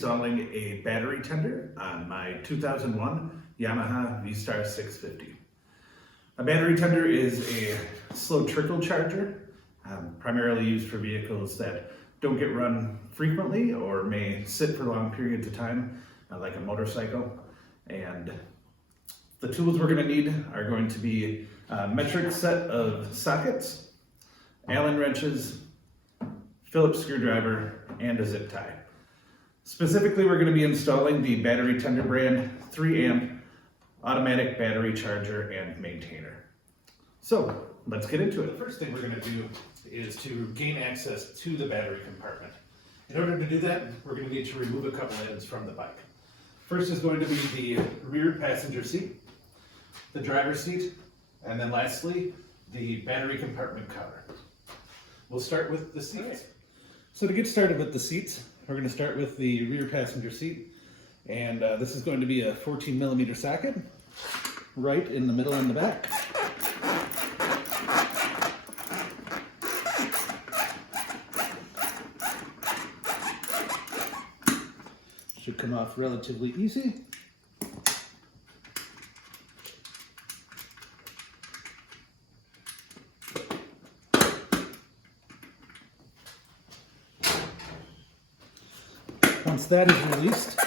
installing a battery tender on my 2001 Yamaha V-Star 650. A battery tender is a slow trickle charger, primarily used for vehicles that don't get run frequently or may sit for long periods of time, like a motorcycle. And the tools we're going to need are going to be a metric set of sockets, Allen wrenches, Phillips screwdriver, and a zip tie. Specifically, we're going to be installing the Battery Tender brand 3 amp automatic battery charger and maintainer. So let's get into it. The first thing we're going to do is to gain access to the battery compartment. In order to do that, we're going to need to remove a couple items from the bike. First is going to be the rear passenger seat, the driver's seat, and then lastly, the battery compartment cover. We'll start with the seats. Okay. So to get started with the seats, we're going to start with the rear passenger seat. And this is going to be a 14 millimeter socket right in the middle and the back. Should come off relatively easy. Once that is released,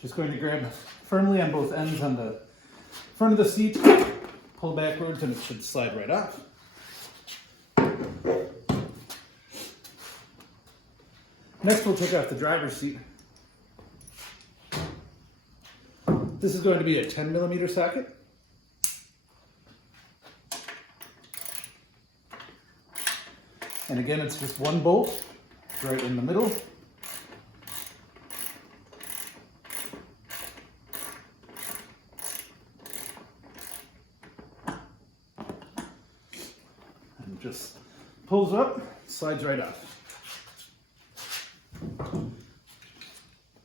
just going to grab firmly on both ends on the front of the seat, pull backwards, and it should slide right off. Next, we'll take off the driver's seat. This is going to be a 10 millimeter socket. And again, it's just one bolt right in the middle. And just pulls up, slides right off.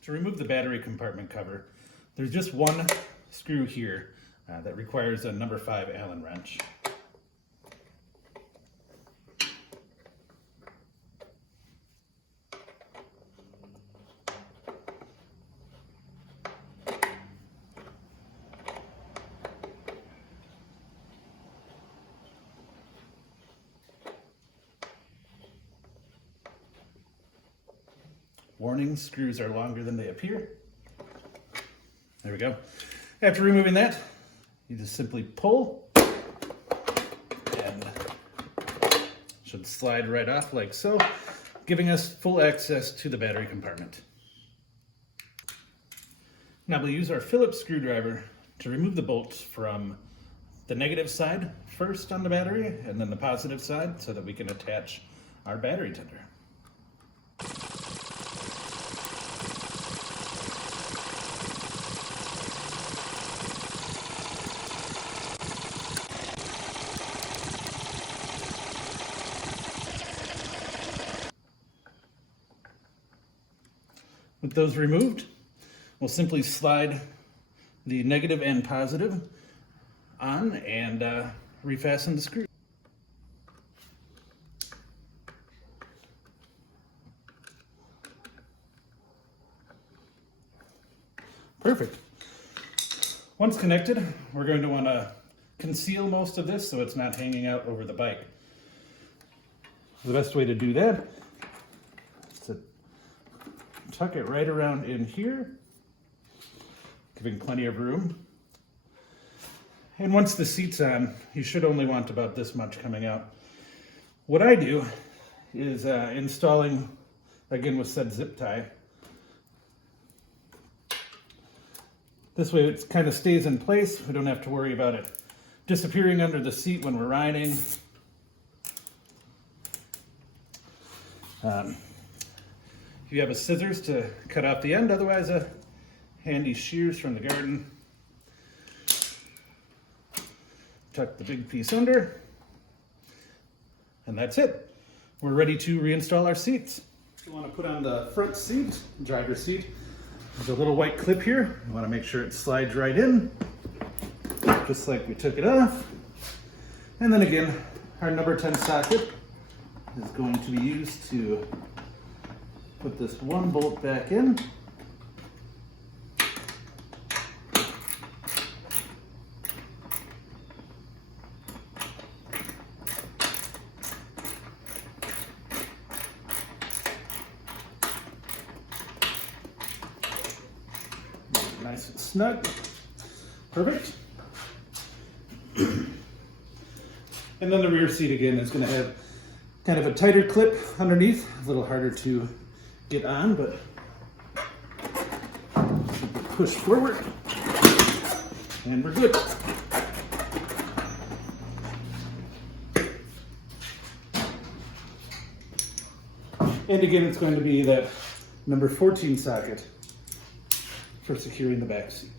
To remove the battery compartment cover, there's just one screw here that requires a number 5 Allen wrench. Warning, screws are longer than they appear. There we go. After removing that, you just simply pull and it should slide right off like so, giving us full access to the battery compartment. Now we'll use our Phillips screwdriver to remove the bolts from the negative side first on the battery and then the positive side so that we can attach our battery tender. With those removed, we'll simply slide the negative and positive on and refasten the screw. Perfect. Once connected, we're going to want to conceal most of this so it's not hanging out over the bike. The best way to do that is to tuck it right around in here, giving plenty of room. And once the seat's on, you should only want about this much coming out. What I do is installing, again with said zip tie. This way it kind of stays in place. We don't have to worry about it disappearing under the seat when we're riding. If you have a scissors to cut off the end, otherwise a handy shears from the garden. Tuck the big piece under, and that's it. We're ready to reinstall our seats. You want to put on the front seat, driver's seat. There's a little white clip here. You want to make sure it slides right in, just like we took it off. And then again, our number 10 socket is going to be used to put this one bolt back in. snug. Perfect. And then the rear seat again is going to have kind of a tighter clip underneath, a little harder to get on, but push forward and we're good. And again, it's going to be that number 14 socket for securing the back seat.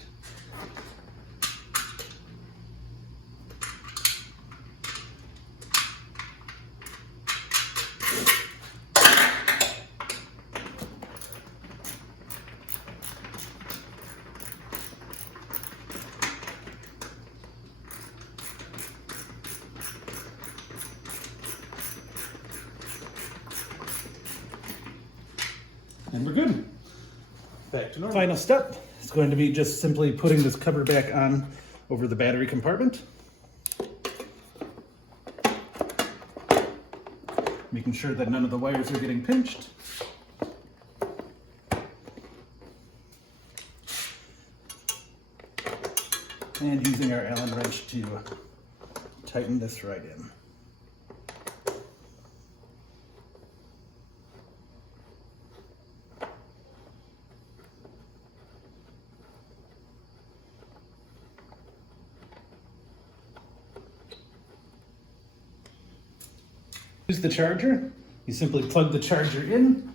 And we're good. Back to normal. Final step is going to be just simply putting this cover back on over the battery compartment. Making sure that none of the wires are getting pinched. And using our Allen wrench to tighten this right in. Use the charger. You simply plug the charger in.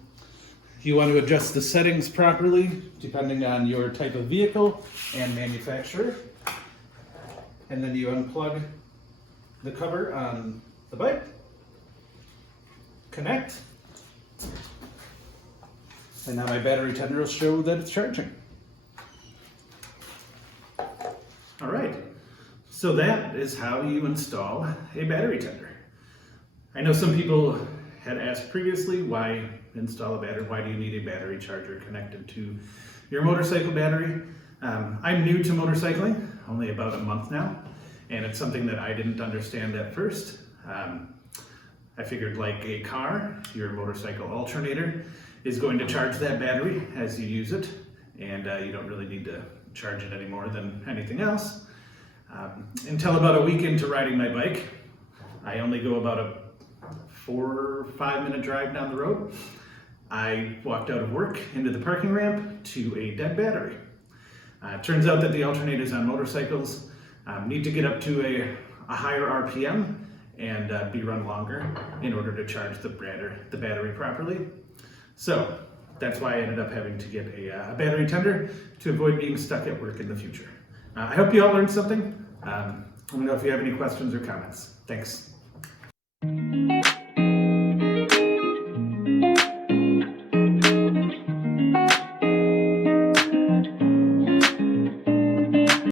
You want to adjust the settings properly depending on your type of vehicle and manufacturer. And then you unplug the cover on the bike. Connect. And now my battery tender will show that it's charging. All right, so that is how you install a battery tender. I know some people had asked previously, why install a battery? Why do you need a battery charger connected to your motorcycle battery? I'm new to motorcycling, only about a month now, and it's something that I didn't understand at first. I figured like a car, your motorcycle alternator is going to charge that battery as you use it, and you don't really need to charge it any more than anything else. Until about a week into riding my bike, I only go about a 4 or 5 minute drive down the road. I walked out of work into the parking ramp to a dead battery. It turns out that the alternators on motorcycles need to get up to a higher RPM and be run longer in order to charge the battery properly. So that's why I ended up having to get a battery tender to avoid being stuck at work in the future. I hope you all learned something. Let me know if you have any questions or comments. Thanks.